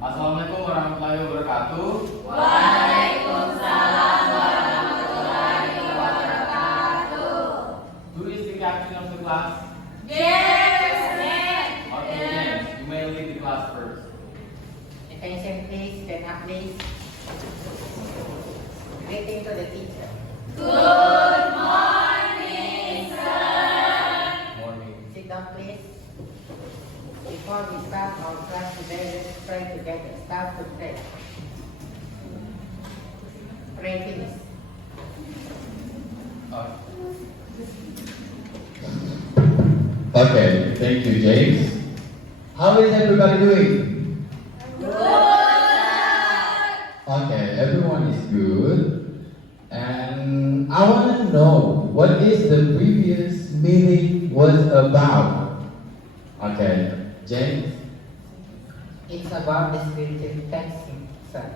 Assalamualaikum warahmatullahi wabarakatuh. Waalaikumsalam warahmatullahi wabarakatuh. Who is the captain of the class? Yes, Okay, James, you may lead the class first. Attention please, stand up please. Greeting to the teacher. Good morning, sir. Morning. Sit down please. Before we start our class today, let's pray together. Start to pray. Pray please. Okay, thank you, James. How is everybody doing? Okay, everyone is good. And I want to know what is the previous meeting was about. Okay, James. It's about descriptive text, sir.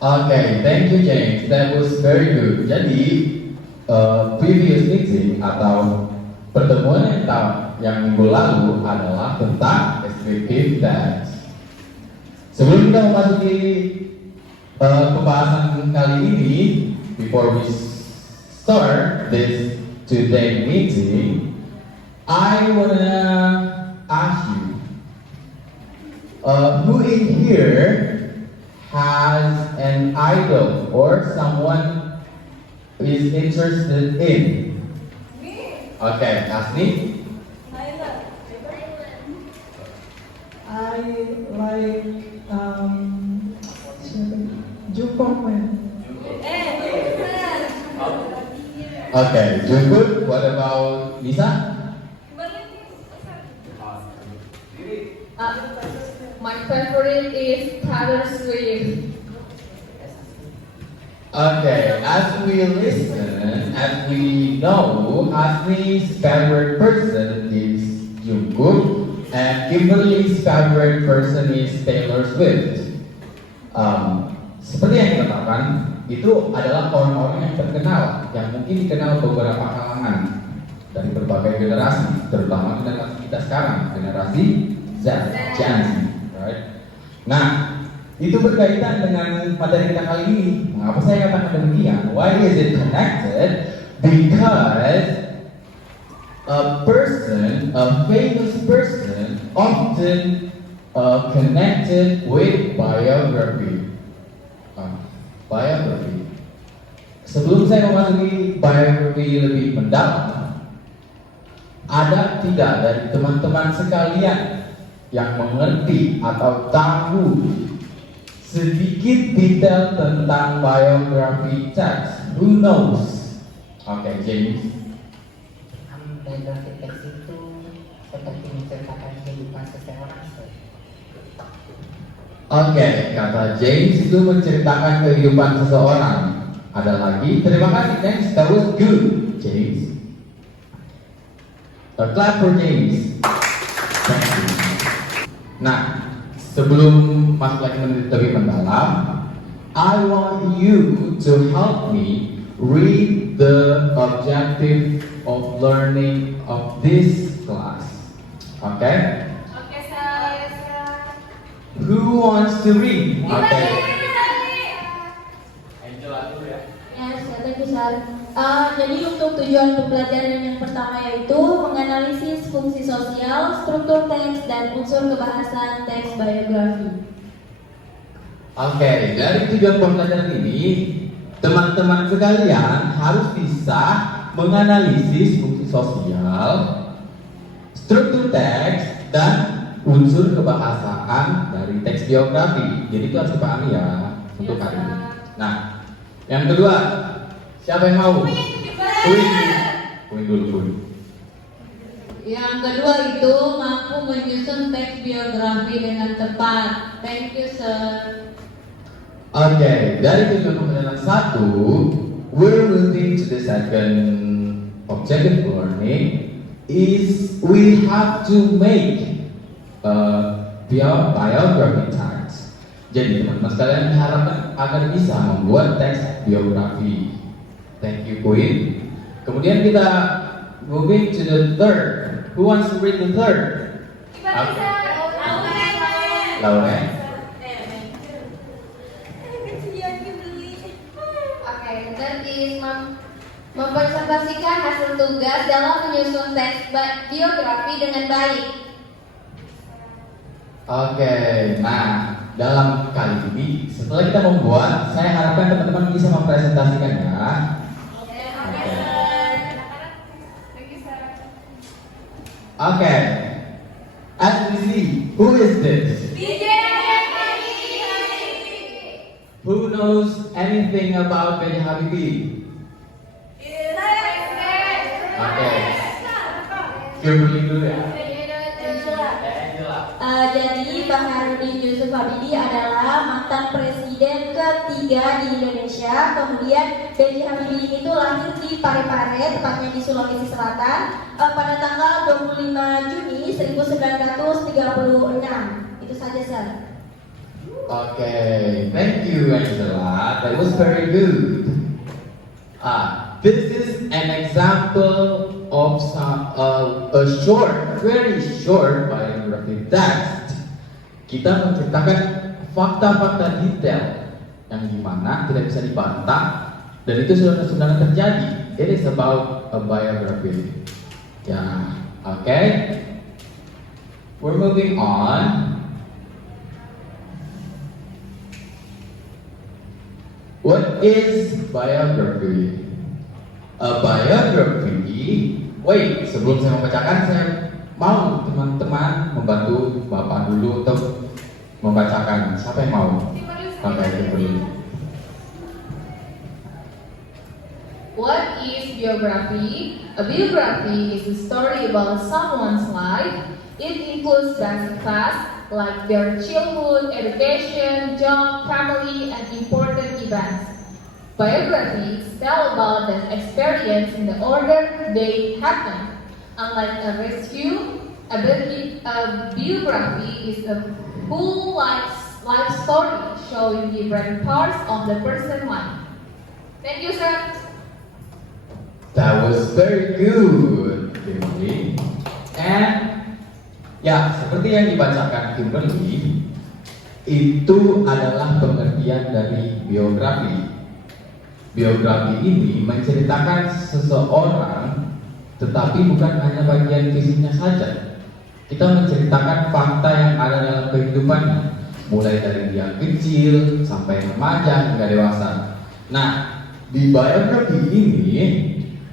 Okay, thank you, James. That was very good. Jadi, previous meeting atau pertemuan yang minggu lalu adalah tentang descriptive text. Sebelum kita memasuki pembahasan kali ini, before we start this today meeting, I wanna ask you, who in here has an idol or someone is interested in? Okay, Asni. I like Jukongman. Okay, Jungkook. What about Lisa? My favorite is Taylor Swift. Okay, as we listen, as we know, Asni's favorite person is Jungkook, and Kimberly's favorite person is Taylor Swift. Seperti yang kita katakan, itu adalah orang-orang yang terkenal, yang mungkin dikenal beberapa kalangan dari berbagai generasi, terutama generasi kita sekarang, generasi Z, Gen Z, right? Nah, itu berkaitan dengan materi kita kali ini. Mengapa saya katakan demikian? Why is it connected? Because a famous person, often connected with biography. Biography. Sebelum saya memasuki biografi lebih mendalam, ada tidak dari teman-teman sekalian yang mengerti atau tahu sedikit detail tentang biografi teks? Who knows? Okay, James. Biografi teks itu seperti menceritakan kehidupan seseorang, sir. Oke, kata James itu menceritakan kehidupan seseorang. Ada lagi? Terima kasih, James. That was good, James. A clap for James. Thank you. Nah, sebelum masuk lagi lebih mendalam, I want you to help me read the objective of learning of this class. Okay? Oke, sir. Who wants to read? Okay. Angela dulu ya. Yes, thank you, sir. Jadi untuk tujuan pembelajaran yang pertama yaitu menganalisis fungsi sosial, struktur teks, dan unsur kebahasan teks biografi. Oke, dari tujuan pembelajaran ini, teman-teman sekalian harus bisa menganalisis fungsi sosial, struktur teks, dan unsur kebahasaan dari teks biografi. Jadi itu harus dipahami ya untuk hari ini. Nah, yang kedua, siapa yang mau? Queen dulu. Yang kedua itu mampu menyusun teks biografi dengan tepat. Thank you, sir. Oke, dari tujuan pembelajaran 1, we're moving to the second objective learning is we have to make biography text. Jadi teman-teman sekalian diharapkan agar bisa membuat teks biografi. Thank you, Queen. Kemudian kita moving to the third. Who wants to read the third? Okay. Lauren. Oke, that is mempresentasikan hasil tugas dalam menyusun teks biografi dengan baik. Oke, nah dalam kali ini setelah kita membuat, saya harapkan teman-teman bisa mempresentasikannya. Oke, as we see, who is this? Who knows anything about B.J. Habibie? Oke, Kimberly dulu ya. Jadi Bang Harudin Yusuf Habibie adalah mantan presiden ketiga di Indonesia. Kemudian B.J. Habibie itu lahir di Parepare, tepatnya di Sulawesi Selatan, pada tanggal 25 Juni 1936. Itu saja, Sir. Okay, thank you, Angela. That was very good. This is an example of a short, very short biography text. Kita menceritakan fakta-fakta detail yang dimana tidak bisa dibantah dan itu sudah terjadi. It is about a biography. Yeah, okay. We're moving on. What is biography? A biography. Wait, sebelum saya membacakan, saya mau teman-teman membantu Bapak dulu untuk membacakan. Siapa yang mau? Oke, Kimberly. What is biography? A biography is a story about someone's life. It includes basic facts like their childhood, education, job, family, and important events. Biographies tell about that experience in the order they happen. Unlike a rescue, a biography is a full life story showing different parts of the person's life. Thank you, sir. That was very good, Kimberly. And ya, seperti yang dibacakan Kimberly, itu adalah pengertian dari biografi. Biografi ini menceritakan seseorang, tetapi bukan hanya bagian fisiknya saja. Kita menceritakan fakta yang ada dalam kehidupannya, mulai dari dia kecil sampai remaja hingga dewasa. Nah, di biografi ini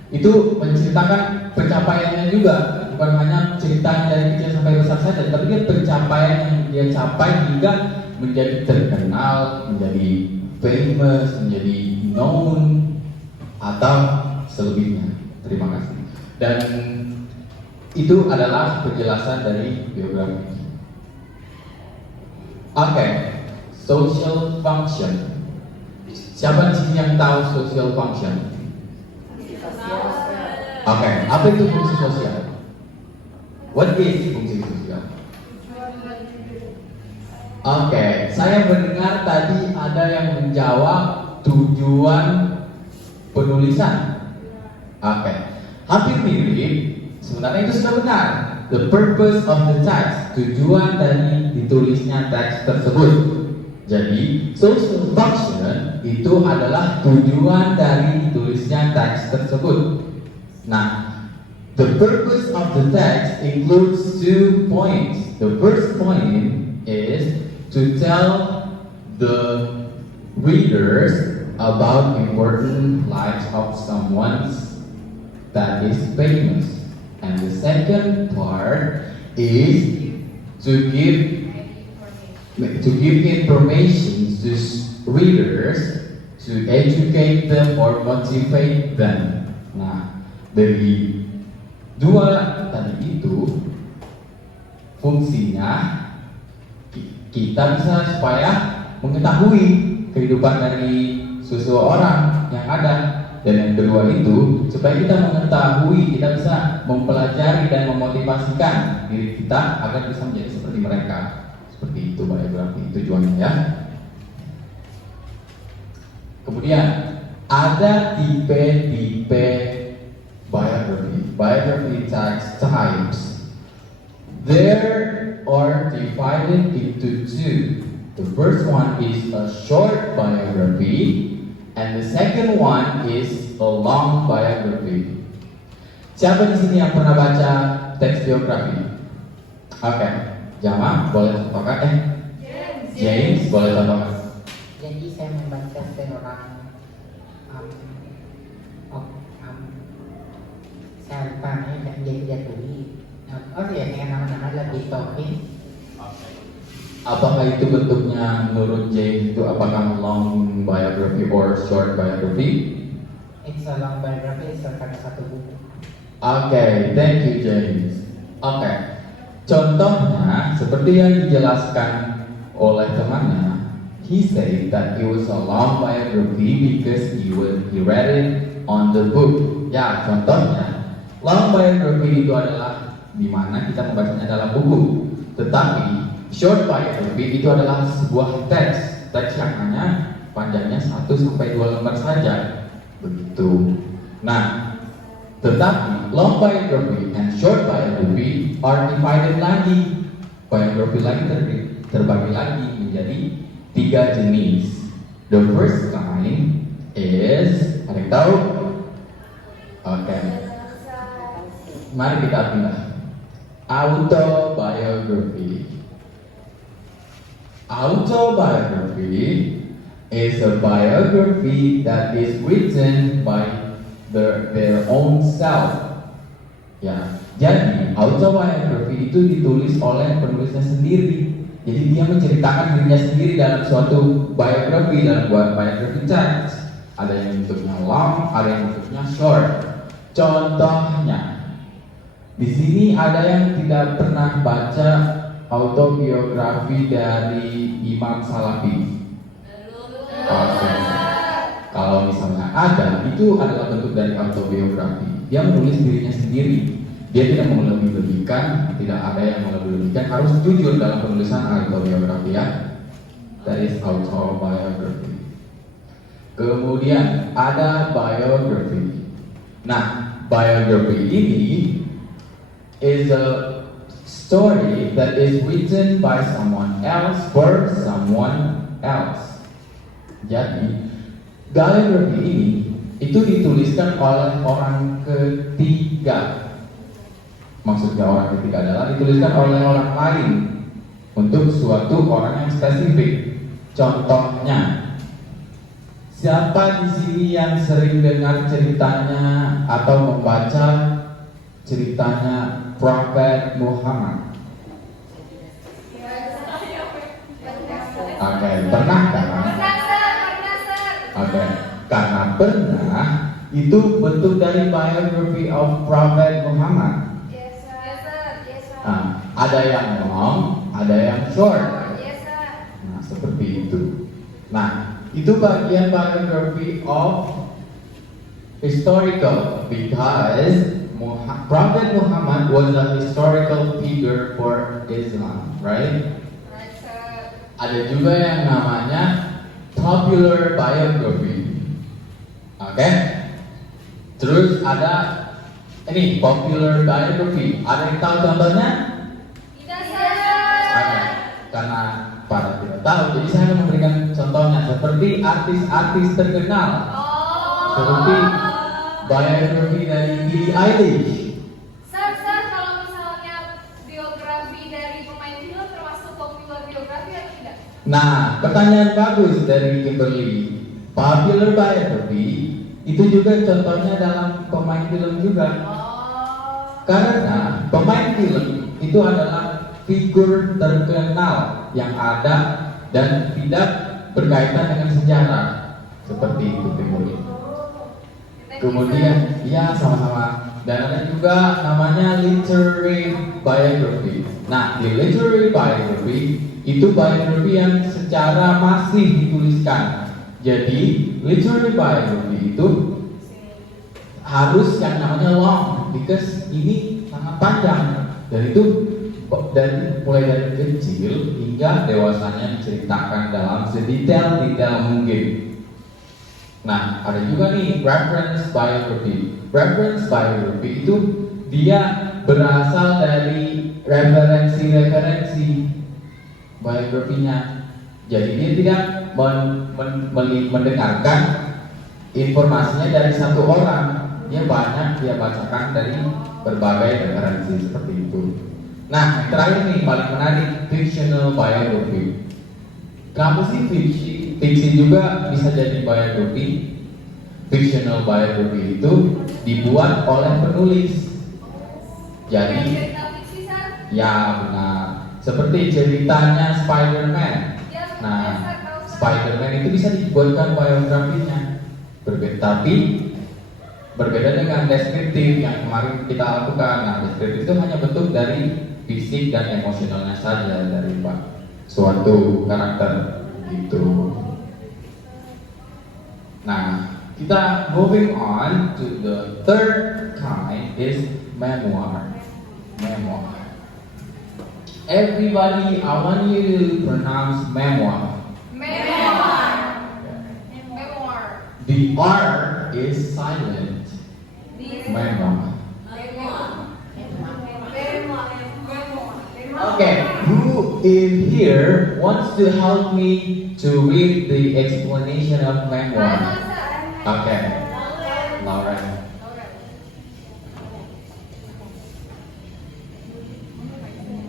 itu menceritakan pencapaiannya juga, bukan hanya ceritanya dari kecil sampai besar saja, tapi dia pencapaian yang dia capai hingga menjadi terkenal, menjadi famous, menjadi known, atau selebihnya. Terima kasih. Dan itu adalah penjelasan dari biografi. Oke, social function. Siapa di sini yang tahu social function? Oke, apa itu fungsi sosial? What is fungsi sosial? Oke, saya mendengar tadi ada yang menjawab tujuan penulisan. Oke, hampir mirip. Sebenarnya itu sudah benar. The purpose of the text, tujuan dari ditulisnya teks tersebut. Jadi, social function itu adalah tujuan dari ditulisnya teks tersebut. Nah, the purpose of the text includes 2 points. The first point is to tell the readers about important lives of someone that is famous. And the second part is to give information to readers to educate them or motivate them. Nah, dari dua tadi itu fungsinya kita bisa supaya mengetahui kehidupan dari seseorang yang ada, dan yang kedua itu supaya kita mengetahui, kita bisa mempelajari dan memotivasikan diri kita agar bisa menjadi seperti mereka. Seperti itu biografi tujuannya ya. Kemudian ada tipe-tipe biography text types. There are divided into two. The first one is a short biography, and the second one is a long biography. Siapa di sini yang pernah baca teks biografi? Oke, Jama, boleh contohkan? James, boleh contohkan? Jadi saya membaca seorang saya lupa namanya dia tulis. Oh ya, dengan nama-nama lebih Tauhid. Apakah itu bentuknya menurut James itu apakah long biography or short biography? It's a long biography serta satu buku. Oke, thank you James. Oke, contohnya seperti yang dijelaskan oleh temannya, he said that it was a long biography because he read it on the book. Ya, contohnya long biography itu adalah di mana kita membacanya dalam buku. Tetapi short biography itu adalah sebuah teks yang hanya panjangnya 1 sampai 2 lembar saja. Begitu. Nah, tetapi long biography and short biography are divided lagi. Biography lagi terbagi lagi menjadi 3 jenis. The first kind is, ada yang tahu? Oke. Mari kita pindah. Autobiography. Autobiography is a biography that is written by their own self. Ya, jadi autobiography itu ditulis oleh penulisnya sendiri. Jadi dia menceritakan dirinya sendiri dalam suatu biografi, dalam biography text. Ada yang bentuknya long, ada yang bentuknya short. Contohnya, di sini ada yang tidak pernah baca autobiografi dari Imam Salafi. Oke. Kalau misalnya ada, itu adalah bentuk dari autobiografi. Dia menulis dirinya sendiri. Dia tidak melebih-lebihkan, tidak ada yang melebih-lebihkan. Harus jujur dalam penulisan autobiografi ya. That is autobiography. Kemudian ada biography. Nah, biography ini is a story that is written by someone else for someone else. Jadi, biography ini itu dituliskan oleh orang ketiga. Maksudnya orang ketiga adalah dituliskan oleh orang lain untuk suatu orang yang spesifik. Contohnya, siapa di sini yang sering dengar ceritanya atau membaca ceritanya Prophet Muhammad? Oke, pernah kan? Oke, karena pernah itu bentuk dari biography of Prophet Muhammad. Nah, ada yang long, ada yang short. Nah, seperti itu. Nah, itu bagian biography of historical because Prophet Muhammad was a historical figure for Islam, right? Ada juga yang namanya popular biography. Oke? Terus ada ini popular biography. Ada yang tahu contohnya? Oke. Karena para tidak tahu, jadi saya akan memberikan contohnya seperti artis-artis terkenal. Seperti biography dari Billie Eilish. Sir, kalau misalnya biografi dari pemain film termasuk popular biografi atau tidak? Nah, pertanyaan bagus dari Kimberly. Popular biography itu juga contohnya dalam pemain film juga. Karena pemain film itu adalah figur terkenal yang ada dan tidak berkaitan dengan sejarah. Seperti itu Kimberly. Kemudian, ya sama-sama. Dan ada juga namanya literary biography. Nah, di literary biography itu biografi yang secara masih dituliskan. Jadi, literary biography itu harus yang namanya long, because ini sangat panjang. Dan itu mulai dari kecil hingga dewasanya diceritakan dalam sedetail-detail mungkin. Nah, ada juga nih reference biography. Reference biography itu dia berasal dari referensi biografinya. Jadi dia tidak mendengarkan informasinya dari satu orang, dia banyak dia bacakan dari berbagai referensi seperti itu. Nah, yang terakhir nih paling menarik, fictional biography. Kenapa sih fiksi juga bisa jadi biografi? Fictional biography itu dibuat oleh penulis. Jadi, ya benar. Seperti ceritanya Spider-Man. Nah, Spider-Man itu bisa dibuatkan biografinya. Tapi berbeda dengan deskriptif yang kemarin kita lakukan. Nah, deskriptif itu hanya bentuk dari fisik dan emosionalnya saja dari suatu karakter gitu. Nah, kita moving on to the third kind is memoir. Memoir. Everybody, I want you to pronounce memoir. Memoir. Memoir. The R is silent. Memoir. Okay, who in here wants to help me to read the explanation of memoir? Okay, Lauren.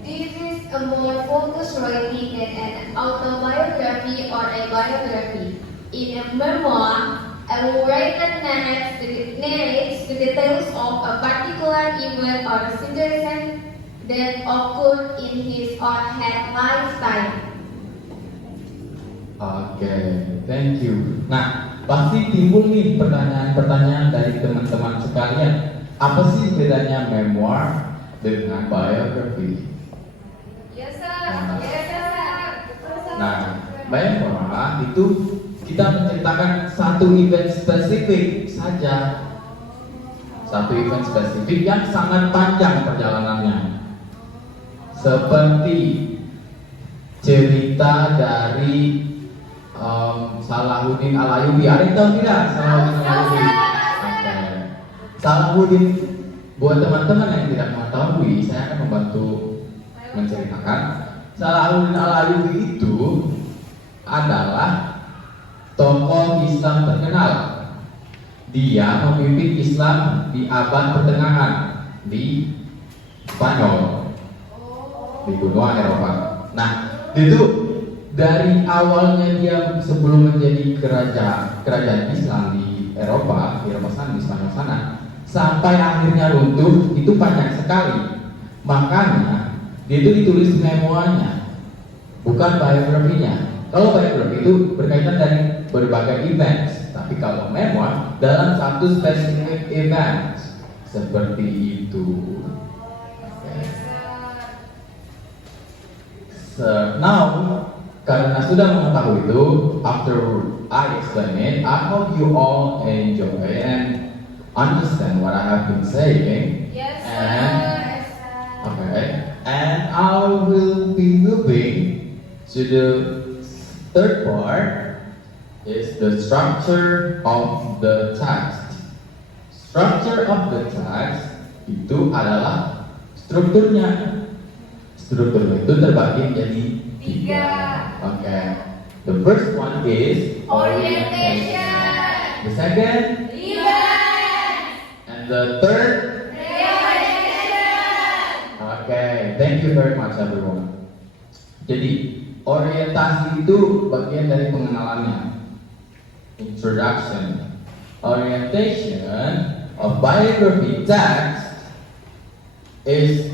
This is a more focused writing than an autobiography or a biography. In a memoir, a writer narrates the details of a particular event or situation that occurred in his or her lifetime. Oke, thank you. Nah, pasti timbul nih pertanyaan-pertanyaan dari teman-teman sekalian. Apa sih bedanya memoir dengan biography? Yes, sir. Yes, sir. Nah, memoir itu kita menceritakan satu event spesifik saja. Satu event spesifik yang sangat panjang perjalanannya. Seperti cerita dari Salahuddin Al-Ayyubi. Ada yang tahu tidak Salahuddin Al-Ayyubi? Okay. Salahuddin, buat teman-teman yang tidak mengetahui, saya akan membantu menceritakan. Salahuddin Al-Ayyubi itu adalah tokoh Islam terkenal. Dia memimpin Islam di abad pertengahan di Spanyol, di benua Eropa. Nah, itu dari awalnya dia sebelum menjadi kerajaan Islam di Eropa sana, di Spanyol sana, sampai akhirnya runtuh, itu panjang sekali. Makanya dia itu ditulis memoirnya, bukan biografinya. Kalau biografi itu berkaitan dari berbagai event, tapi kalau memoir dalam satu spesifik event seperti itu. So now, karena sudah mengetahui itu, after I explain it, I hope you all enjoy and understand what I have been saying. Yes, sir. And I will be moving to the third part, is the structure of the text. Structure of the text itu adalah strukturnya. Strukturnya itu terbagi menjadi tiga. Okay. The first one is Orientation. The second, Events. and the third. Realization. Okay, thank you very much everyone. Jadi orientasi itu bagian dari pengenalannya. Introduction. Orientation of biography text is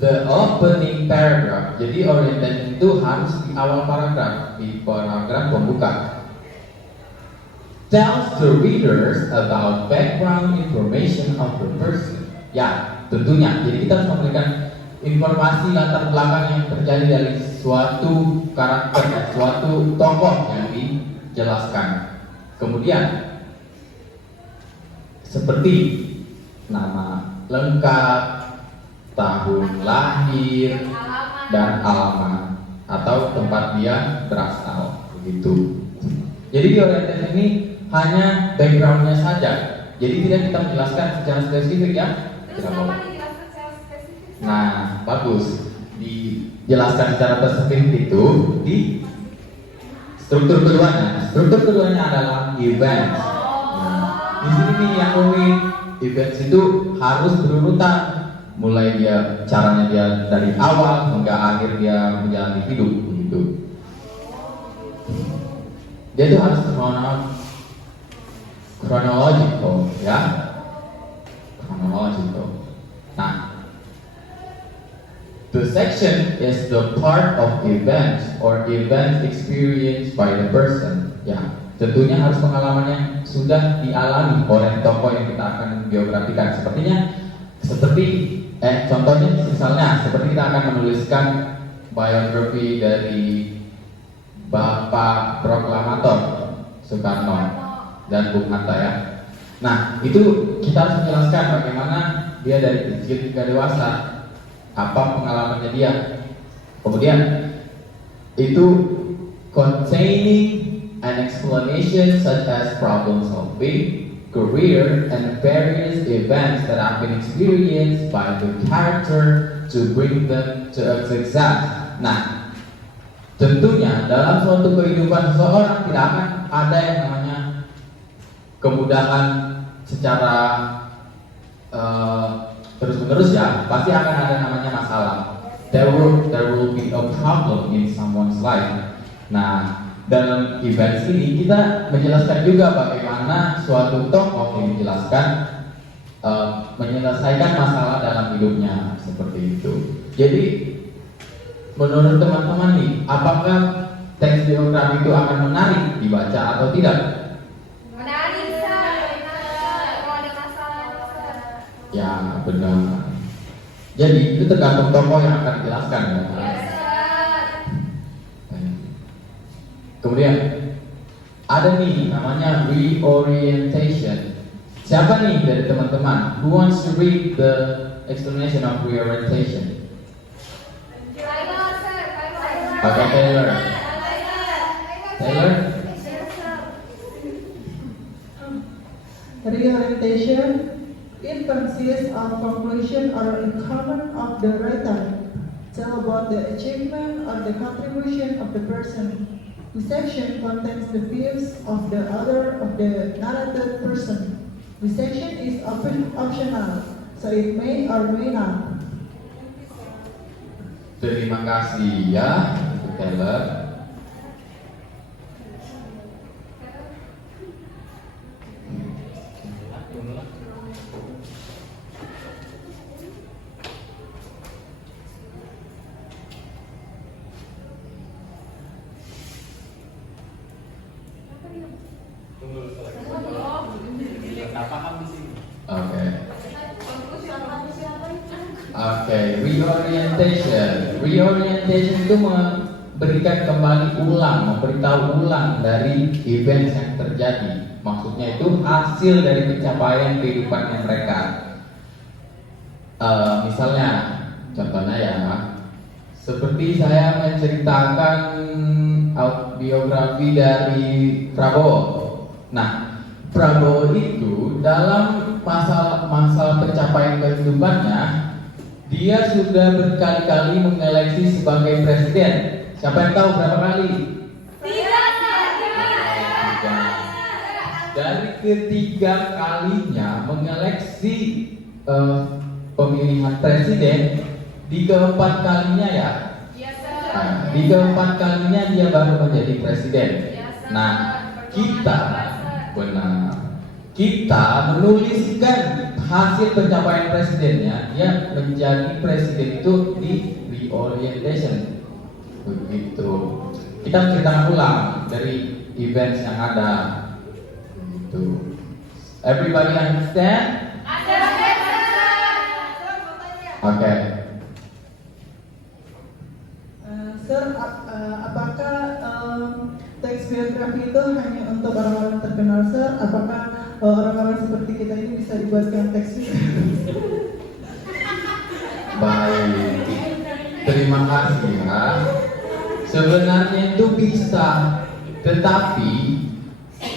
the opening paragraph. Jadi orientation itu harus di awal paragraf, di paragraf pembuka. Tells the readers about background information of the person. Ya, tentunya. Jadi kita harus memberikan informasi latar belakang yang terjadi dari suatu karakter, suatu tokoh yang dijelaskan. Kemudian seperti nama lengkap, tahun lahir, dan alamat atau tempat dia berasal, begitu. Jadi di orientasi ini hanya backgroundnya saja. Jadi tidak kita menjelaskan secara spesifik ya. Terus kenapa dijelaskan secara spesifik, Nah, bagus. Dijelaskan secara terspesifik itu di struktur keduanya. Struktur keduanya adalah event. Nah, di sini nih yang unik, events itu harus berurutan. Mulai caranya dia dari awal hingga akhir dia menjalani hidup begitu. Dia itu harus chronological, ya. Chronological. Nah, the section is the part of events or events experienced by the person. Ya, tentunya harus pengalaman yang sudah dialami oleh tokoh yang kita akan biografikan. Contohnya misalnya seperti kita akan menuliskan biografi dari Bapak Proklamator Soekarno dan Bung Hatta ya. Nah, itu kita harus menjelaskan bagaimana dia dari kecil hingga dewasa, apa pengalamannya dia. Kemudian itu containing an explanation such as problem solving, career, and various events that have been experienced by the character to bring them to a success. Nah, tentunya dalam suatu kehidupan seseorang tidak akan ada yang namanya kemudahan secara terus-menerus ya, pasti akan ada namanya masalah. There will be a problem in someone's life. Nah, dalam event ini kita menjelaskan juga bagaimana suatu tokoh yang menjelaskan menyelesaikan masalah dalam hidupnya seperti itu. Jadi menurut teman-teman nih, apakah teks biografi itu akan menarik dibaca atau tidak? Menarik, Sir. Kalau ada masalah, Sir. Ya benar. Jadi itu tergantung tokoh yang akan dijelaskan ya. Yes, Sir. Kemudian ada nih namanya reorientation. Siapa nih dari teman-teman who wants to read the explanation of reorientation? Taylor, Sir. Oke, Taylor. Taylor? Reorientation, it consists of conclusion or a comment of the writer, tell about the achievement or the contribution of the person. The section contains the views of the other of the narrated person. The section is optional, so it may or may not. Terima kasih ya, untuk Taylor. Oke, reorientation. Reorientation itu memberikan kembali ulang, memberitahu ulang dari event yang terjadi. Maksudnya itu hasil dari pencapaian kehidupannya mereka. Misalnya, contohnya ya, seperti saya menceritakan biografi dari Prabowo. Nah, Prabowo itu dalam masalah pencapaian kehidupannya, dia sudah berkali-kali mengeleksi sebagai presiden. Siapa yang tahu berapa kali? Tiga. Dari ketiga kalinya mengeleksi pemilihan presiden, di keempat kalinya ya. Yes, Sir. Nah, di keempat kalinya dia baru menjadi presiden. Yes, Sir. Nah, kita menuliskan hasil pencapaian presidennya, dia menjadi presiden itu di reorientation. Begitu. Kita menceritakan ulang dari events yang ada. Begitu. Everybody understand? Understand, Sir. Oke. Sir, apakah teks biografi itu hanya untuk orang-orang terkenal, Sir? Apakah orang-orang seperti kita ini bisa dibuatkan teks biografi? Baik. Terima kasih ya. Sebenarnya itu bisa, tetapi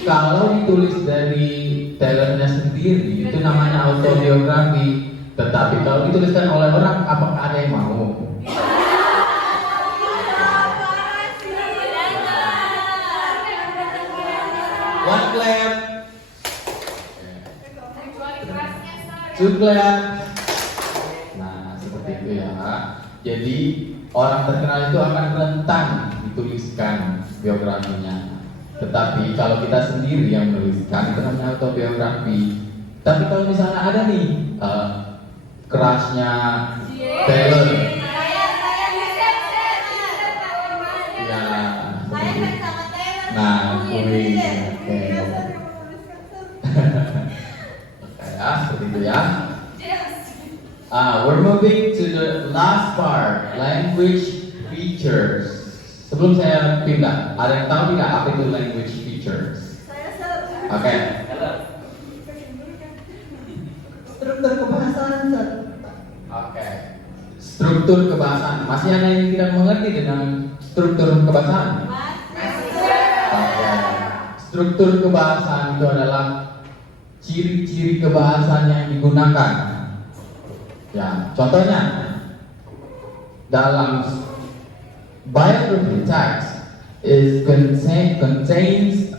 kalau ditulis dari Taylornya sendiri itu namanya autobiografi. Tetapi kalau dituliskan oleh orang, apakah ada yang mau? One clap. Two clap. Nah, seperti itu ya. Jadi orang terkenal itu akan rentan dituliskan biografinya. Tetapi kalau kita sendiri yang menuliskan itu namanya autobiografi. Tapi kalau misalnya ada nih crushnya Taylor, ya, nah, kuis, oke, ya, seperti itu ya. We're moving to the last part, language features. Sebelum saya pindah, ada yang tahu tidak apa itu language features? Oke. Struktur kebahasaan, Sir. Oke. Struktur kebahasaan. Masih ada yang tidak mengerti dengan struktur kebahasaan? Oke. Struktur kebahasaan itu adalah ciri-ciri kebahasaan yang digunakan. Ya, contohnya dalam biography text contains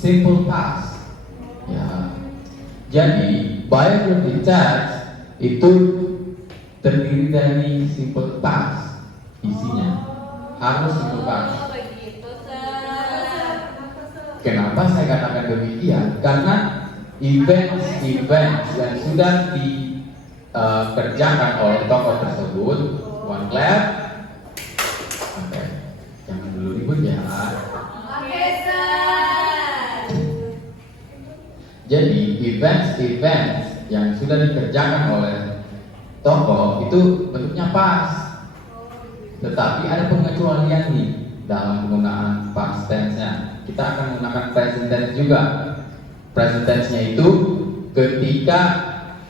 simple past. Ya. Jadi biography text itu terdiri dari simple past. Isinya harus simple past. Kenapa saya katakan demikian? Karena event yang sudah dikerjakan oleh tokoh tersebut, one clap. Oke, jangan dulu ribut ya. Jadi event yang sudah dikerjakan oleh tokoh itu bentuknya pas. Tetapi ada pengecualian nih dalam penggunaan past tense-nya. Kita akan menggunakan present tense juga. Present tense-nya itu ketika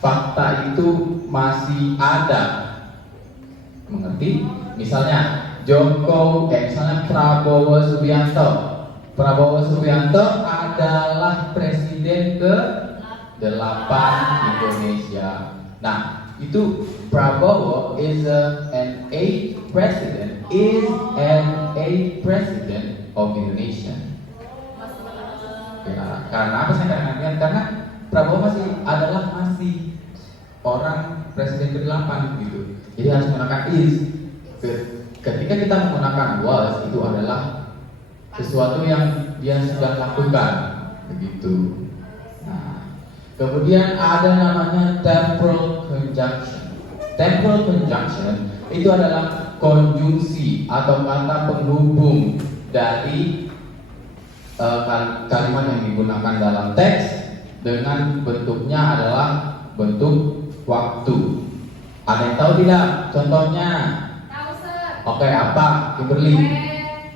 fakta itu masih ada. Mengerti? Misalnya misalnya Prabowo Subianto. Prabowo Subianto adalah presiden ke-8 Indonesia. Nah, itu Prabowo is an eighth president of Indonesia. Ya, karena apa saya katakan? Karena Prabowo masih orang presiden ke-8 gitu. Jadi harus menggunakan is. Ketika kita menggunakan was, itu adalah sesuatu yang dia sudah lakukan, begitu. Nah, kemudian ada namanya temporal conjunction. Temporal conjunction itu adalah konjungsi atau kata penghubung dari kalimat yang digunakan dalam teks dengan bentuknya adalah bentuk waktu. Ada yang tahu tidak contohnya? Tahu, Sir. Oke, apa? Kimberly?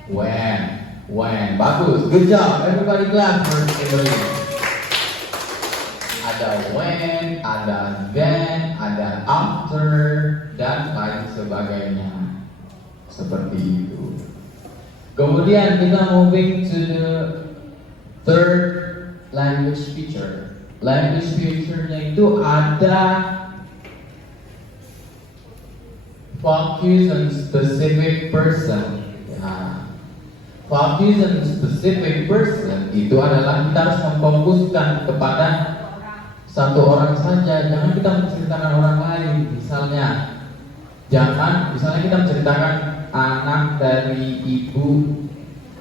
When. Bagus. Good job. Everybody clap for Kimberly. Ada when, ada then, ada after, dan lain sebagainya. Seperti itu. Kemudian kita moving to the third language feature. Language feature-nya itu ada focus on specific person. Ya. Focus on specific person itu adalah kita harus memfokuskan kepada satu orang saja. Jangan kita menceritakan orang lain. Misalnya kita menceritakan anak dari ibu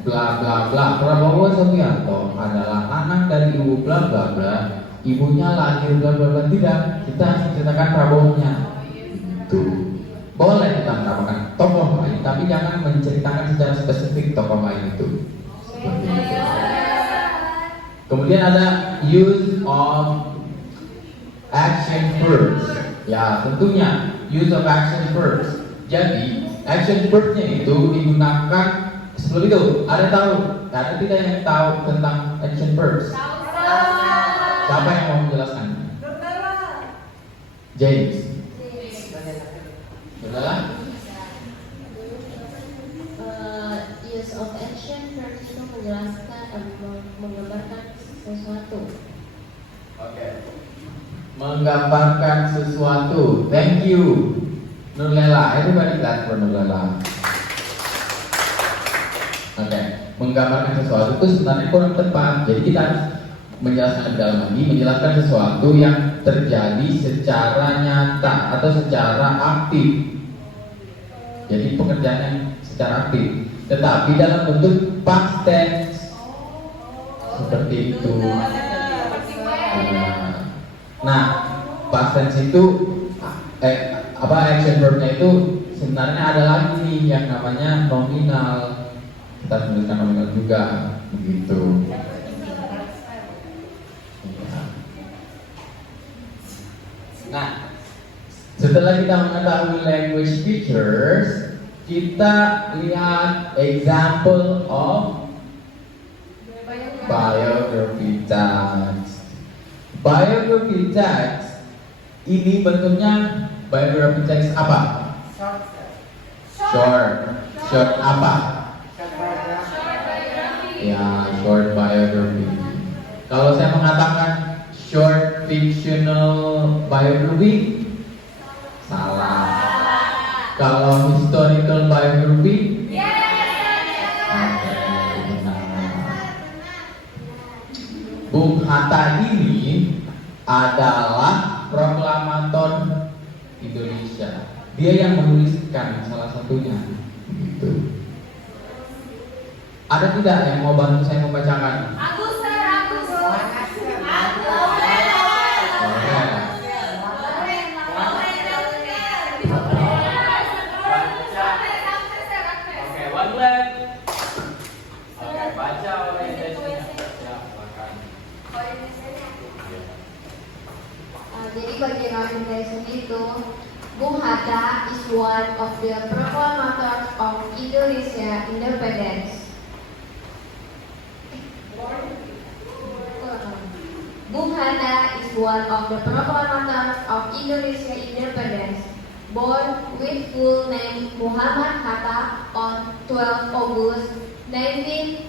bla bla bla. Prabowo Subianto adalah anak dari ibu bla bla bla. Ibunya lahir bla bla bla. Tidak, kita harus menceritakan Prabowo-nya. Itu boleh kita menambahkan tokoh lain, tapi jangan menceritakan secara spesifik tokoh lain itu. Seperti itu. Kemudian ada use of action verbs. Ya, tentunya use of action verbs. Jadi action verbs-nya itu digunakan sebelum itu. Ada tidak yang tahu tentang action verbs? Siapa yang mau menjelaskan? James. Adalah Use of action verbs itu menjelaskan menggambarkan sesuatu. Oke. Menggambarkan sesuatu. Thank you, Nurlela. Everybody clap for Nurlela. Oke. Menggambarkan sesuatu itu sebenarnya kurang tepat. Jadi kita harus menjelaskan lebih dalam lagi, menjelaskan sesuatu yang terjadi secara nyata atau secara aktif. Jadi pekerjaan yang secara aktif, tetapi dalam bentuk past tense seperti itu. Nah, past tense itu action verbnya itu sebenarnya ada lagi nih yang namanya nominal. Kita harus menuliskan nominal juga, begitu. Nah, setelah kita mengetahui language features, kita lihat example of biography text. Biography text ini bentuknya biography text apa? Short. Short apa? Ya, short biography. Kalau saya mengatakan short fictional biography, salah. Kalau historical biography, Bung Hatta ini adalah proklamator Indonesia. Dia yang menuliskan salah satunya. Gitu. Ada tidak yang mau bantu saya membacakan? Aku sir, aku. Oke, one left. Oke, baca orientasinya. Ya, silakan. Jadi bagian orientation itu, Bung Hatta is one of the proclamators of Indonesia independence. Bung Hatta is one of the proclamators of Indonesia independence. Born with full name Muhammad Hatta on 12 August 1902.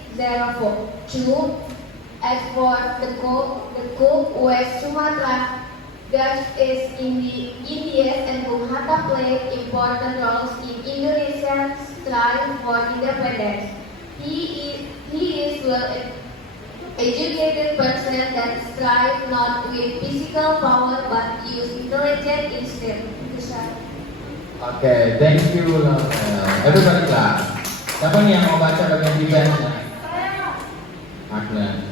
As for the Cook West Sumatra, Dutch East Indies and Bung Hatta played important roles in Indonesia's strive for independence. He is well educated person that strive not with physical power but use intelligence instead. Oke, thank you. Everybody clap. Siapa nih yang mau baca bagian defense-nya? Agnes.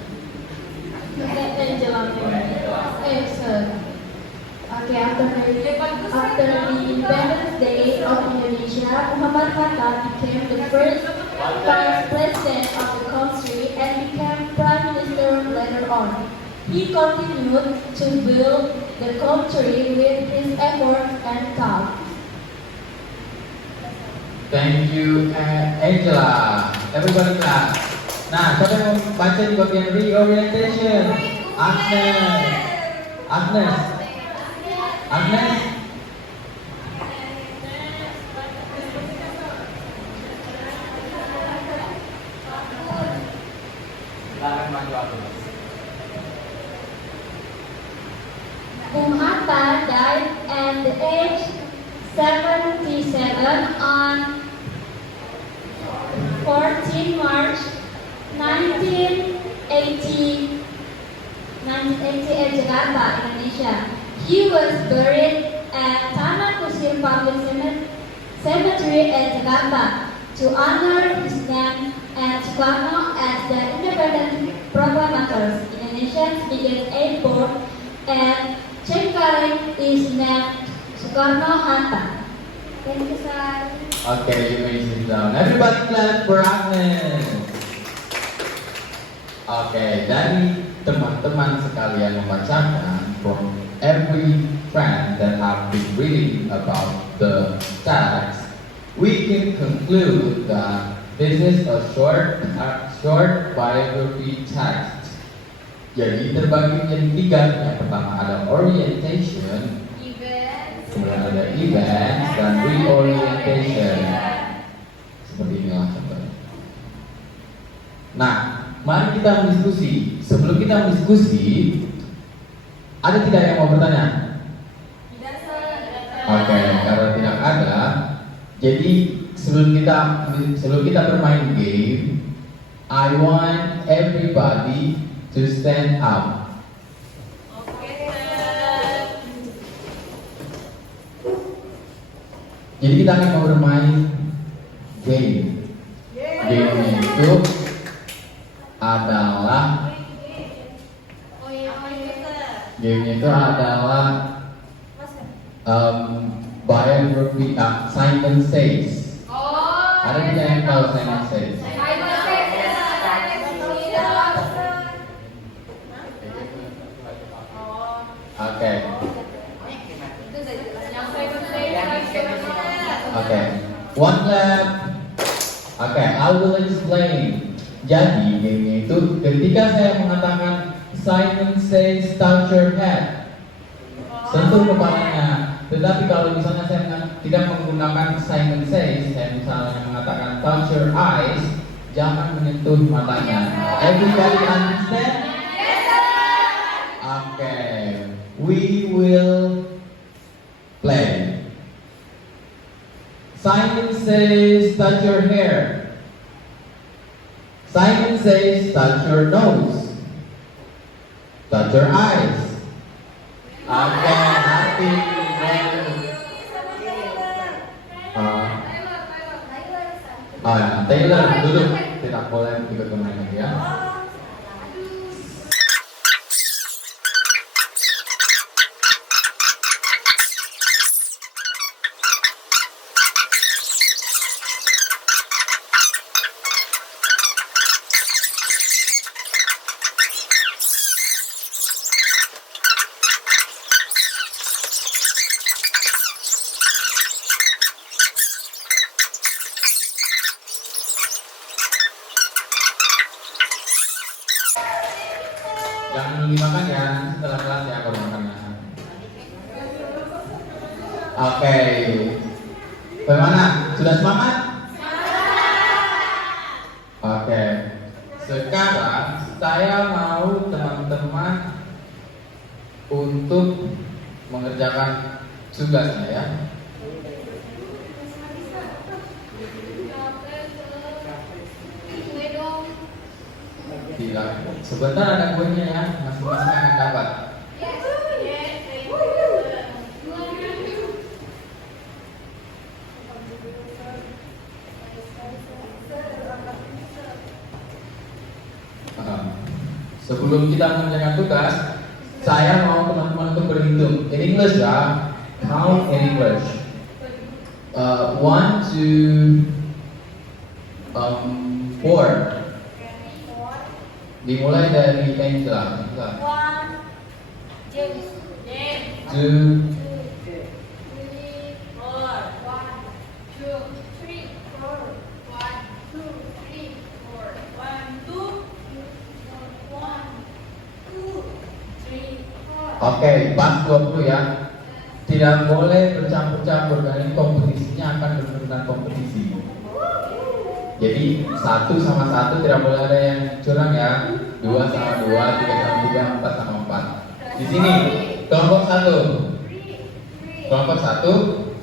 Okay, after the Independence Day of Indonesia, Muhammad Hatta became the first vice president of the country and became prime minister later on. He continued to build the country with his effort and calm. Thank you, Angela. Everybody clap. Nah, siapa yang mau baca di bagian reorientation? Agnes. Agnes. Agnes. Silakan maju Agnes. Bung Hatta died at the age 77 on 14 March 1980 at Jakarta, Indonesia. He was buried at Taman Kusir Public Cemetery at Jakarta to honor his name and Soekarno as the independent proclamators, Indonesia's biggest airport, and Cengkareng is named Soekarno-Hatta. Thank you, sir. Okay, you may sit down. Everybody clap for Agnes. Okay, dari teman-teman sekalian membacakan from every friend that have been reading about the text, we can conclude that this is a short biography text. Jadi terbagi menjadi tiga. Yang pertama ada orientation, kemudian ada events dan reorientation. Seperti inilah contohnya. Nah, mari kita berdiskusi. Sebelum kita berdiskusi, ada tidak yang mau bertanya? Oke, karena tidak ada, jadi sebelum kita bermain game, I want everybody to stand up. Jadi kita akan mau bermain game. Game itu adalah biography, Simon Says. Ada tidak yang tahu Simon Says? Oke. Oke, one lap. Oke, I will explain. Jadi game itu ketika saya mengatakan Simon Says touch your head, sentuh kepalanya. Tetapi kalau misalnya saya tidak menggunakan Simon Says, saya misalnya mengatakan touch your eyes, jangan menyentuh matanya. Everybody understand? Oke, we will play. Simon Says touch your hair. Simon Says touch your nose. Touch your eyes. Oke, nanti Taylor duduk, tidak boleh ikut bermain lagi ya. Jangan dulu dimakan ya, setelah kelas ya kalau makannya. Oke, bagaimana? Sudah semangat? Oke, sekarang saya mau teman-teman untuk mengerjakan tugasnya ya. Tidak, sebentar ada kuenya ya, masing-masing akan dapat. Sebelum kita mengerjakan tugas, saya mau teman-teman untuk berhitung. In English ya, count in English. 1, 2, 4. Dimulai dari Angela. 2, 3. Oke, pas 20 ya. Tidak boleh bercampur-campur karena ini kompetisinya akan benar-benar kompetisi. Jadi 1 sama 1 tidak boleh ada yang curang ya. 2 sama 2, 3 sama 3, 4 sama 4. Di sini kelompok 1, kelompok 1,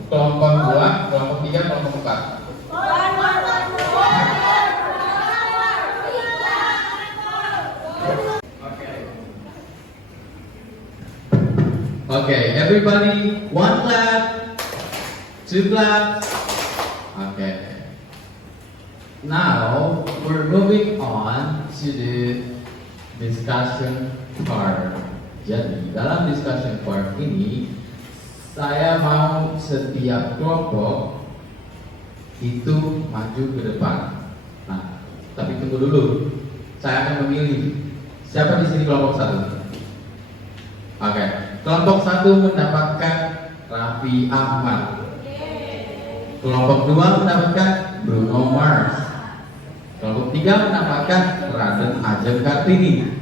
kelompok 2, kelompok 3, kelompok 4. Okay, everybody, 1 clap, 2 claps. Okay. Now we're moving on to the discussion part. Jadi dalam discussion part ini saya mau setiap kelompok itu maju ke depan. Nah, tapi tunggu dulu. Saya akan memilih siapa di sini kelompok 1. Oke, kelompok 1 mendapatkan Raffi Ahmad. Kelompok 2 mendapatkan Bruno Mars. Kelompok 3 mendapatkan Raden Ajeng Kartini.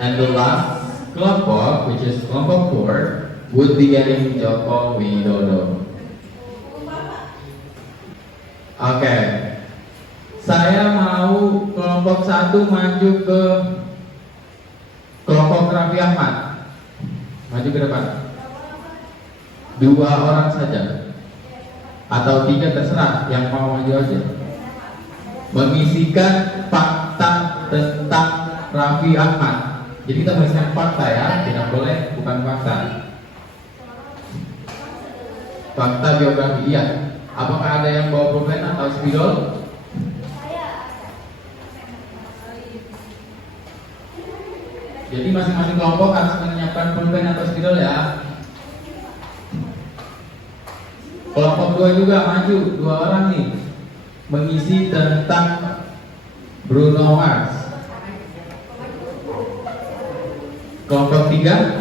And the last kelompok, which is kelompok 4, would be getting Joko Widodo. Oke, saya mau kelompok kelompok 1 maju ke kelompok Raffi Ahmad. Maju ke depan. 2 orang saja. Atau 3 terserah, yang mau maju aja. Mengisikan fakta tentang Raffi Ahmad. Jadi kita mengisikan fakta ya, tidak boleh bukan fakta. Fakta biografi, iya. Apakah ada yang bawa pulpen atau spidol? Jadi masing-masing kelompok harus menyiapkan pulpen atau spidol ya. Kelompok 2 juga maju, 2 orang nih, mengisi tentang Bruno Mars. Kelompok 3,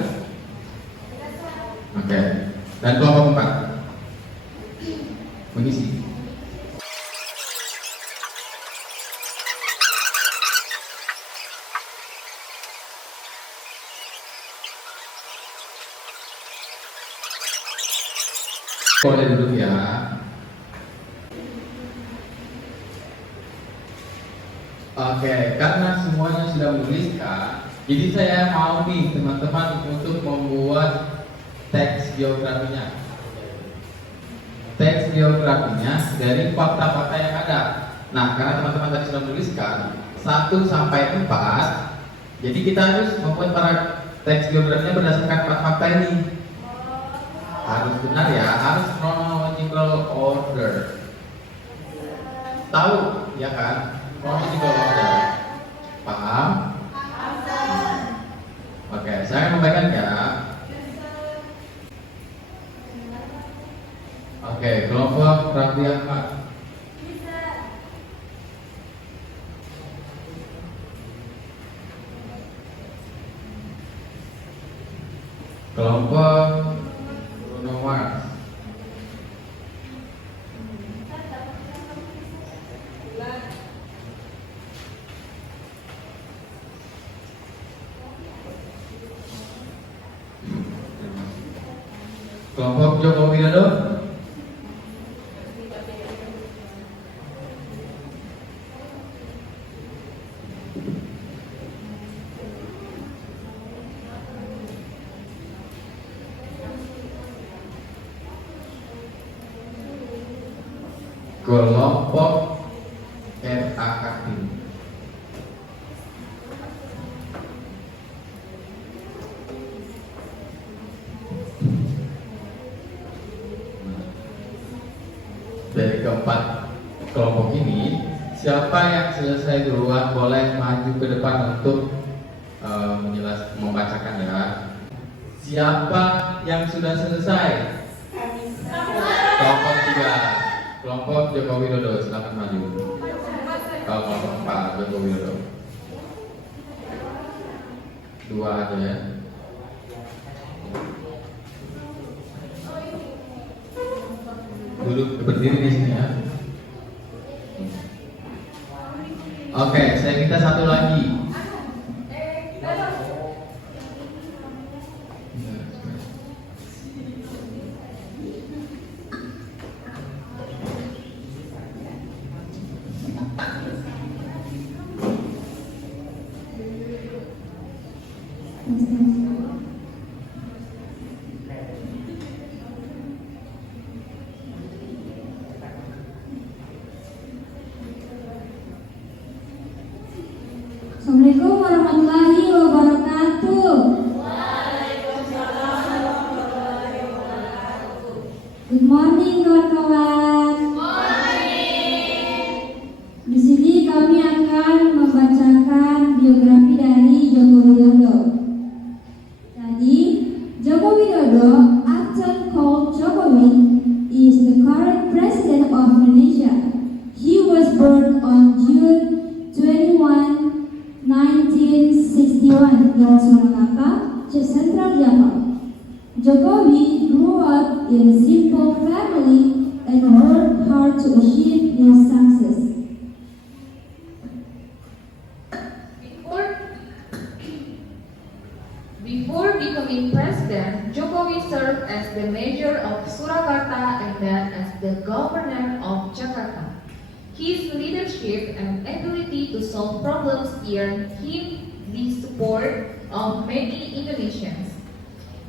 oke, dan kelompok 4 mengisi. Boleh duduk ya. Oke, karena semuanya sudah menuliskan, jadi saya mau nih teman-teman untuk membuat teks biografinya. Teks biografinya dari fakta-fakta yang ada. Nah, karena teman-teman tadi sudah menuliskan 1 sampai 4, jadi kita harus membuat para teks biografinya berdasarkan 4 fakta ini. Harus benar ya, harus chronological order. Tahu ya kan? Chronological order. Paham? Oke, saya membacakan ya. Oke, kelompok Raffi Ahmad. Kelompok Bruno Mars. Kelompok Joko Widodo. Kelompok R.A. Kartini. Dari keempat kelompok ini, siapa yang selesai duluan boleh maju ke depan untuk membacakan ya. Siapa yang sudah selesai? Kelompok 3, kelompok Joko Widodo, silakan maju. Kelompok 4, Joko Widodo. 2 aja ya. Duduk berdiri di sini ya. Oke, saya minta satu lagi. Assalamualaikum warahmatullahi wabarakatuh. Good morning kawan-kawan. Di sini kami akan membacakan biografi dari Joko Widodo. Jadi, Joko Widodo, often called Jokowi, is the current president of Indonesia. He was born on June 21, 1961 in Surakarta, Central Java. Jokowi grew up in a simple family and worked hard to achieve his success. Before becoming president, Jokowi served as the mayor of Surakarta and then as the governor of Jakarta. His leadership and ability to solve problems earned him the support of many Indonesians.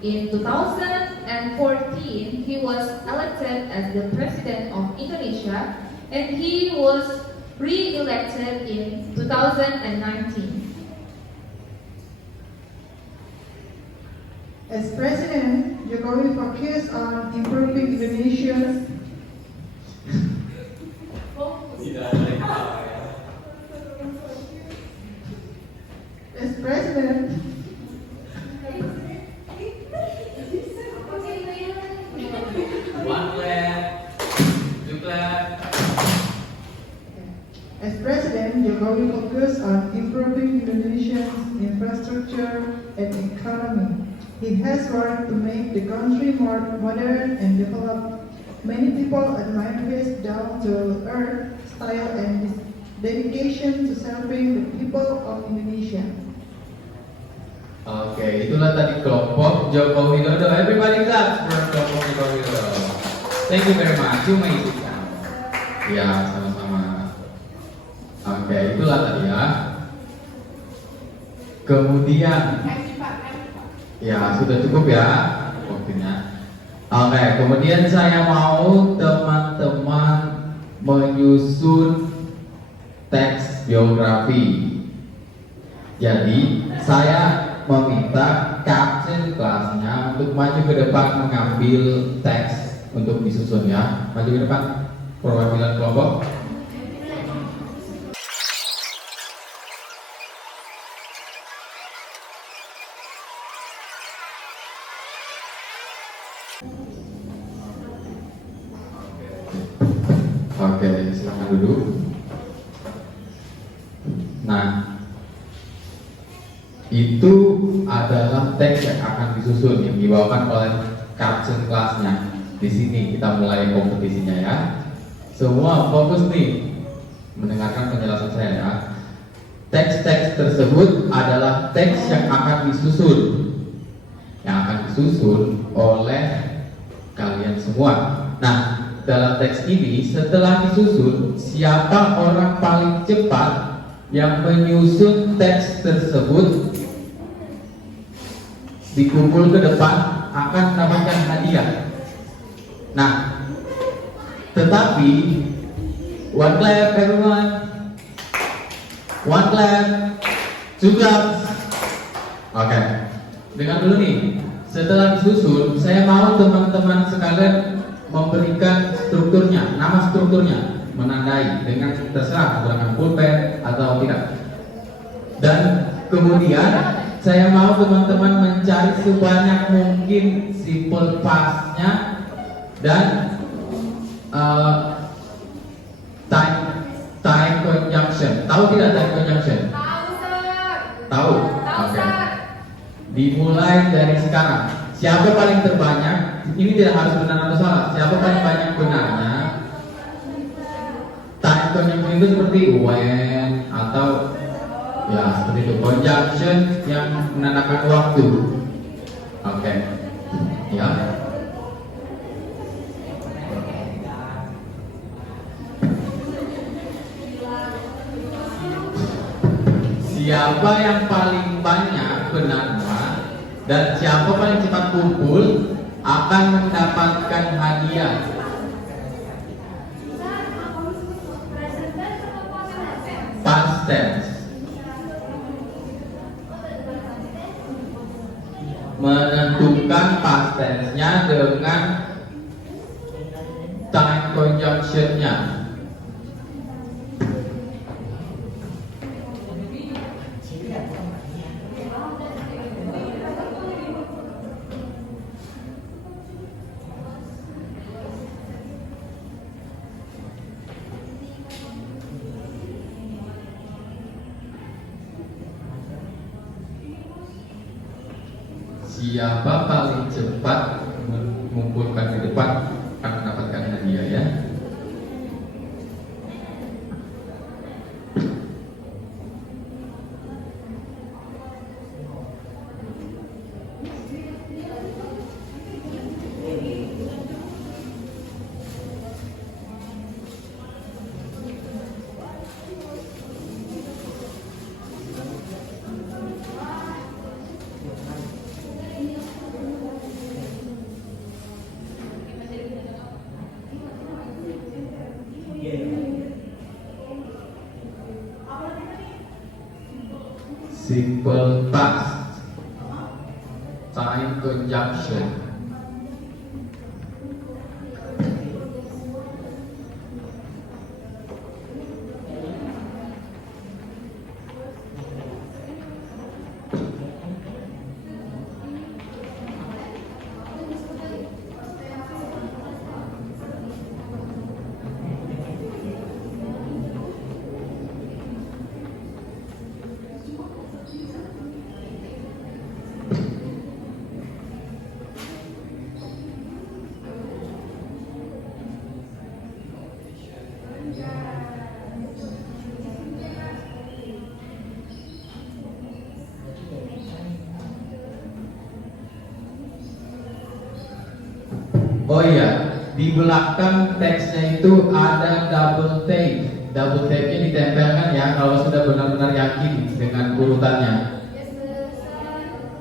In 2014, he was elected as the President of Indonesia, and he was re-elected in 2019. As President, Jokowi focused on improving Indonesia's As President, One clap, two clap. As President, Jokowi focused on improving Indonesia's infrastructure and economy. He has worked to make the country more modern and developed. Many people admire his down-to-earth style and his dedication to serving the people of Indonesia. Oke, itulah tadi kelompok Joko Widodo. Everybody clap for kelompok Joko Widodo. Thank you very much. You may sit down. Ya, sama-sama. Oke, itulah tadi ya. Kemudian, ya sudah cukup ya waktunya. Oke, kemudian saya mau teman-teman menyusun teks biografi. Jadi, saya meminta kapten kelasnya untuk maju ke depan mengambil teks untuk disusun ya. Maju ke depan, perwakilan kelompok. Oke, silakan duduk. Nah, itu adalah teks yang akan disusun yang dibawakan oleh kapten kelasnya. Di sini kita mulai kompetisinya ya. Semua fokus nih mendengarkan penjelasan saya ya. Teks-teks tersebut adalah teks yang akan disusun. Yang akan disusun oleh kalian semua. Nah, dalam teks ini setelah disusun, siapa orang paling cepat yang menyusun teks tersebut dikumpul ke depan akan mendapatkan hadiah. Nah, tetapi one clap everyone, one clap, two claps. Oke, dengar dulu nih. Setelah disusun, saya mau teman-teman sekalian memberikan strukturnya, nama strukturnya, menandai dengan terserah menggunakan pulpen atau tidak. Dan kemudian saya mau teman-teman mencari sebanyak mungkin simple past-nya dan time conjunction. Tahu tidak time conjunction? Tahu, Sir. Tahu? Tahu, Oke. Sir. Dimulai dari sekarang. Siapa paling terbanyak? Ini tidak harus benar atau salah. Siapa paling banyak benarnya? Time conjunction itu seperti when atau ya seperti itu. Conjunction yang menandakan waktu. Oke. Ya. Siapa yang paling banyak benarnya dan siapa paling cepat kumpul akan mendapatkan hadiah. Past tense. Menentukan past tense-nya dengan time conjunction-nya. Siapa paling cepat mengumpulkan di depan akan mendapatkan hadiah ya. simple past, time conjunction. Oh iya, di belakang teksnya itu ada double tape. Double tape-nya ditempelkan ya kalau sudah benar-benar yakin dengan urutannya.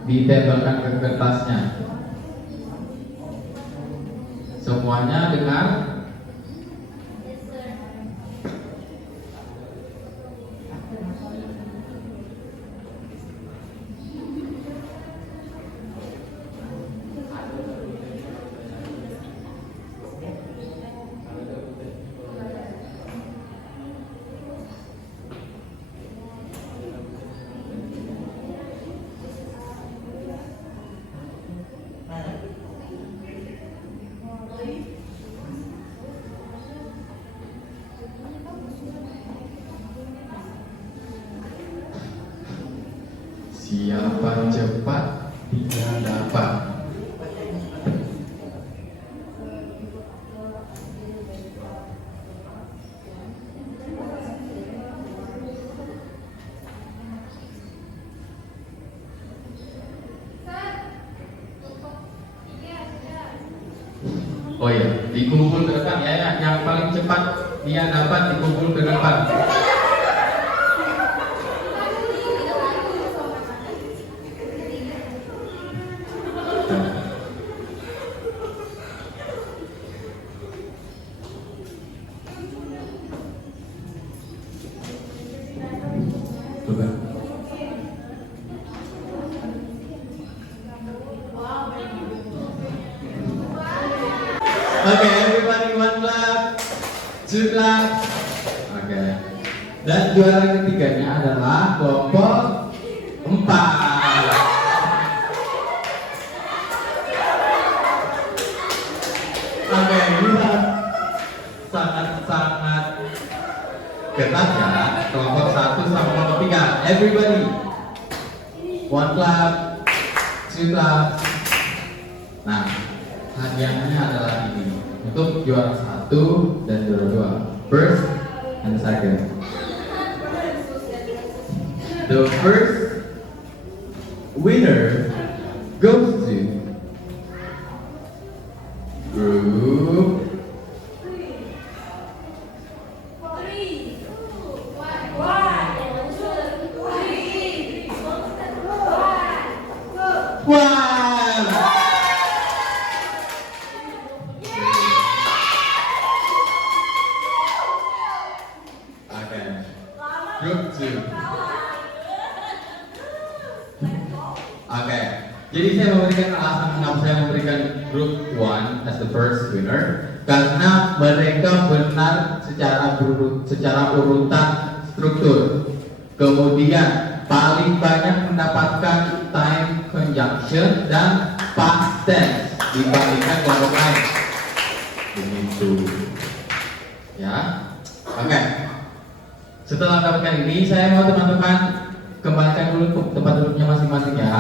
Ditempelkan ke kertasnya. Semuanya dengar? Siapa cepat dia dapat. Oh iya, dikumpul ke depan ya, yang paling cepat dia dapat dikumpul ke depan. Coba. Oke, everybody one clap, two clap. Oke. Dan juara ketiganya adalah kelompok 4. Oke, lihat sangat-sangat ketat ya. Kelompok 1 sama kelompok 3. Everybody, one clap, two clap. Nah, hadiahnya adalah ini untuk juara 1 dan juara 2. First and second. The first winner goes to group one. Okay. Group 2. Oke, jadi saya memberikan alasan kenapa saya memberikan group 1 as the first winner karena mereka benar secara urutan struktur. Kemudian paling banyak mendapatkan time conjunction dan past tense dibandingkan kelompok lain. Begitu. Ya. Oke. Setelah mendapatkan ini, saya mau teman-teman kembalikan dulu tempat duduknya masing-masing ya.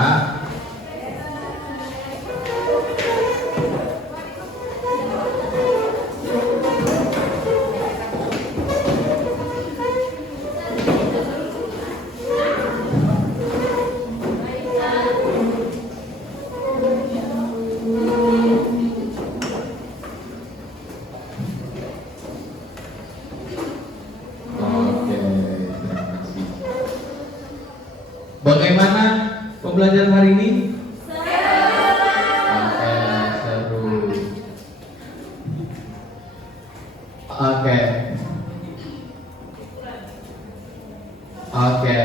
Oke, terima kasih. Bagaimana pembelajaran hari ini? Oke, seru. Oke. Oke.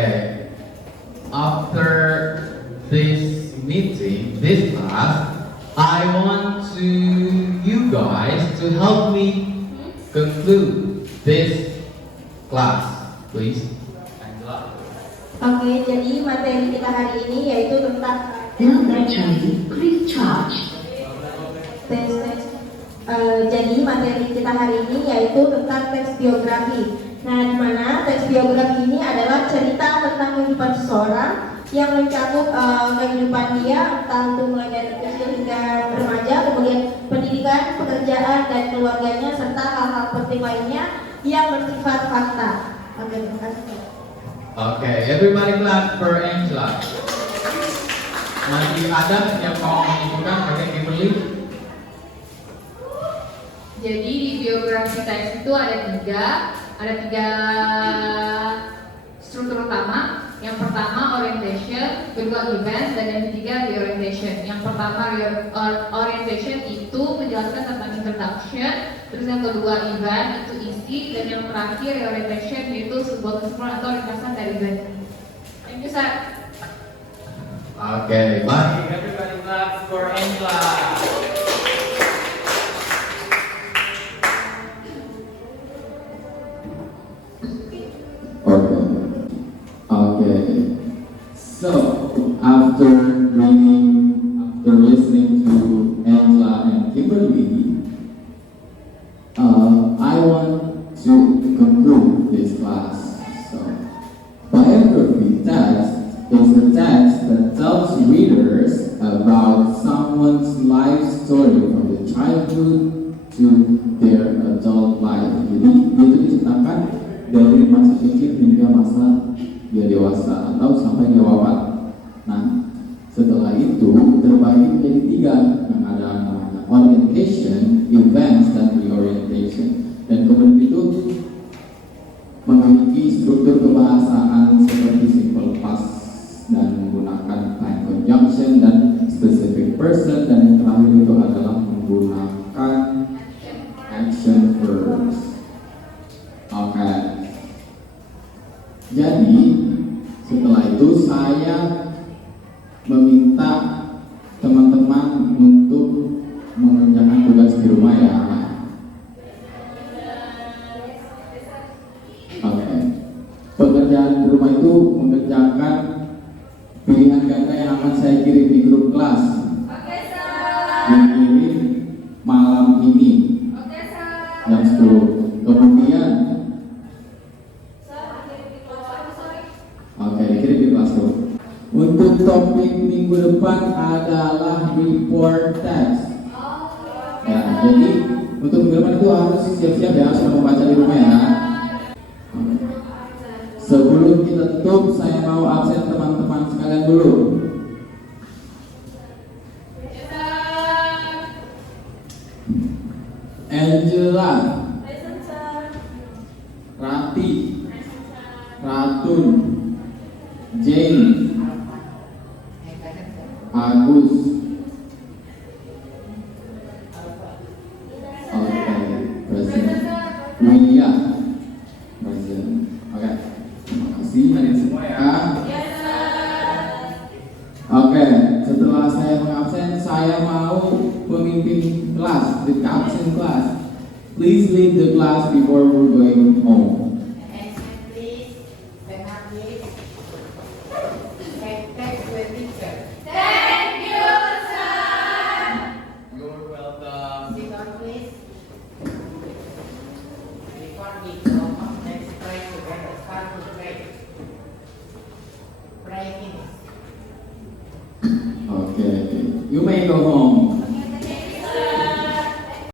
I want to you guys to help me conclude this class, please. Angela. Oke, jadi materi kita hari ini yaitu tentang tes. Jadi materi kita hari ini yaitu tentang teks biografi. Nah, di mana teks biografi ini adalah cerita tentang kehidupan seseorang yang mencakup kehidupan dia, entah itu mulai dari kecil hingga remaja, kemudian pendidikan, pekerjaan, dan keluarganya, serta hal-hal penting lainnya yang bersifat fakta. Oke, terima kasih. Okay, everybody clap for Angela. Masih ada yang mau menunjukkan pakai Kimberly? Jadi di biografi teks itu ada tiga struktur utama. Yang pertama orientation, kedua events, dan yang ketiga reorientation. Yang pertama orientation itu menjelaskan tentang introduction, terus yang kedua event itu isi, dan yang terakhir reorientation itu sebuah kesimpulan atau ringkasan dari event. Thank you, sir. Okay, baik. Everybody clap for Angela. Okay. So after listening to Angela and Kimberly, I want to conclude this class. So biography text is a text that tells readers about someone's life story from the childhood to their adult life. Jadi itu diceritakan dari masa kecil hingga masa dia dewasa atau sampai dia wafat. Nah, setelah itu terbagi menjadi tiga yang ada namanya orientation, events, dan reorientation. Dan kemudian itu memiliki struktur kebahasaan seperti simple past dan menggunakan time conjunction dan specific person, dan yang terakhir itu adalah menggunakan action verbs. Oke. Jadi setelah itu saya meminta teman-teman untuk mengerjakan tugas di rumah ya. Oke. Pekerjaan di rumah itu mengerjakan pilihan ganda yang akan saya kirim di grup kelas. Dikirim malam ini. Jam 10. Kemudian dikirim di classroom. Untuk topik minggu depan adalah report text. Ya, jadi untuk minggu depan itu harus siap-siap ya, sudah membaca di rumah ya. Sebelum kita tutup, saya mau absen teman-teman sekalian dulu. Angela, Rati, Ratun, Jane, Agus. Oke, present. William, present. Oke, terima kasih hari semua ya. Oke, setelah saya mengabsen, saya mau pemimpin kelas, the absent class. Please leave the class before we're going home. You're welcome. Sit down, please. Before we